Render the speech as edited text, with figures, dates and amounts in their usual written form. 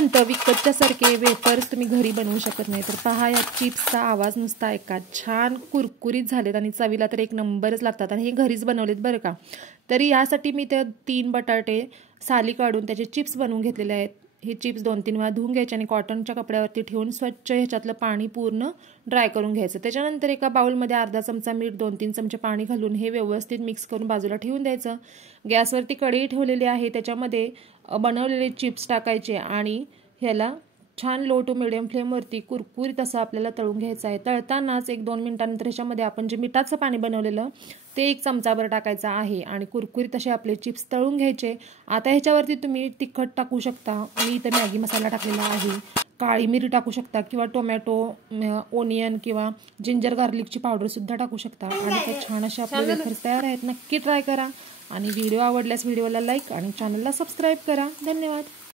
म्हणतं विकतच्यासारखे वेफर्स तुम्ही घरी बनवू शकत नाही, तर पहा या चिप्सचा आवाज नुसता ऐका. छान कुरकुरीत झालेत आणि चवीला तर एक नंबरच लागतात आणि हे घरीच बनवलेत बरं का. तरी यासाठी मी ते 3 बटाटे साली काढून त्याचे चिप्स बनवून घेतलेले आहेत. हे चिप्स 2-3 वेळा धुवून घ्यायचे आणि कॉटनच्या कपड्यावरती ठेवून स्वच्छ ह्याच्यातलं पाणी पूर्ण ड्राय करून घ्यायचं. त्याच्यानंतर एका बाउलमध्ये अर्धा चमचा मीठ, 2-3 चमचे पाणी घालून हे व्यवस्थित मिक्स करून बाजूला ठेवून द्यायचं. गॅसवरती कढई ठेवलेली आहे, त्याच्यामध्ये बनवलेले चिप्स टाकायचे आणि ह्याला छान लो टू मिडियम फ्लेमवरती कुरकुरीत असं आपल्याला तळून घ्यायचं आहे. तळतानाच 1-2 मिनिटांनंतर ह्याच्यामध्ये आपण जे मिठाचं पाणी बनवलेलं ते 1 चमचाभर टाकायचं आहे आणि कुरकुरीत असे आपले चिप्स तळून घ्यायचे. आता ह्याच्यावरती तुम्ही तिखट टाकू शकता. मी इथं मॅगी मसाला टाकलेला आहे. काळी मिरी टाकू शकता किंवा टोमॅटो, ओनियन किंवा जिंजर गार्लिकची पावडरसुद्धा टाकू शकता. आणि ते छान असे आपले वेफर्स तयार आहेत. नक्की ट्राय करा आणि व्हिडिओ आवडल्यास व्हिडिओला लाईक आणि चॅनलला सबस्क्राईब करा. धन्यवाद.